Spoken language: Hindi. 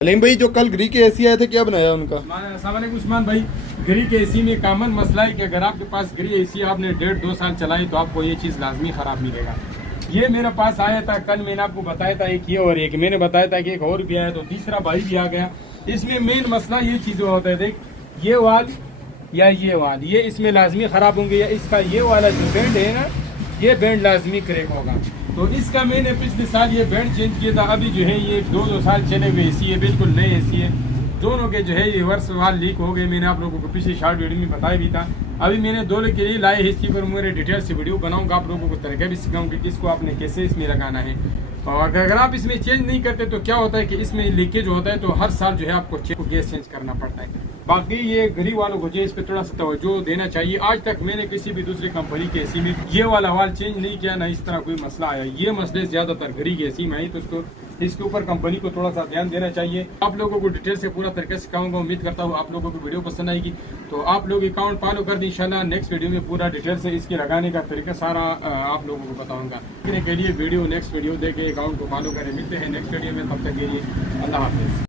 अलीम भाई, जो कल ग्री के एसी आए थे, क्या बनाया उनका? अस्सलाम उस्मान भाई, घड़ी के एसी में कॉमन मसला है कि अगर आपके पास घड़ी एसी आपने 1.5-2 साल चलाई तो आपको ये चीज़ लाजमी ख़राब मिलेगा। ये मेरे पास आया था कल, मैंने आपको बताया था एक ये और एक मैंने बताया था कि एक और भी आया, तो तीसरा भाई भी आ गया। इसमें मेन मसला ये चीज़ें होता है, देख ये वाल या ये वाल, ये इसमें लाजमी ख़राब होंगे, या इसका ये वाला जो बैंड है ना, ये बैंड लाजमी क्रैक होगा। तो इसका मैंने पिछले साल ये बैंड चेंज किया था। अभी जो है ये 2-2 साल चले हुए एसी है, बिल्कुल नए एसी है। दोनों के जो है ये वर्ष वाल लीक हो गए। मैंने आप लोगों को पिछले शॉर्ट वीडियो में बताया भी था। अभी मैंने दोनों के लिए लाए हिस्ट्री पर मेरे डिटेल से वीडियो बनाऊंगा, आप लोगों को तरीका भी सिखाऊंगा कि इसको आपने कैसे इसमें लगाना है। और अगर आप इसमें चेंज नहीं करते तो क्या होता है कि इसमें लीकेज होता है, तो हर साल जो है आपको गैस चेंज करना पड़ता है। बाकी ये गरीब वालों को जो इस पर थोड़ा सा तवज्जो देना चाहिए। आज तक मैंने किसी भी दूसरी कंपनी के एसी में ये वाला वाल चेंज नहीं किया, ना इस तरह कोई मसला आया। ये मसले ज्यादातर गरीब एसी में आई, तो इसके ऊपर कंपनी को थोड़ा सा ध्यान देना चाहिए। आप लोगों को डिटेल से पूरा तरीके से सिखाऊंगा। उम्मीद करता हूँ आप लोगों को वीडियो पसंद आएगी, तो आप लोग अकाउंट फॉलो कर दें। इंशाल्लाह नेक्स्ट वीडियो में पूरा डिटेल से इसके लगाने का तरीका सारा आप लोगों को बताऊंगा। के लिए वीडियो नेक्स्ट वीडियो देके अकाउंट को फॉलो करें। मिलते हैं नेक्स्ट वीडियो में, तब तक के लिए अल्लाह हाफिज़।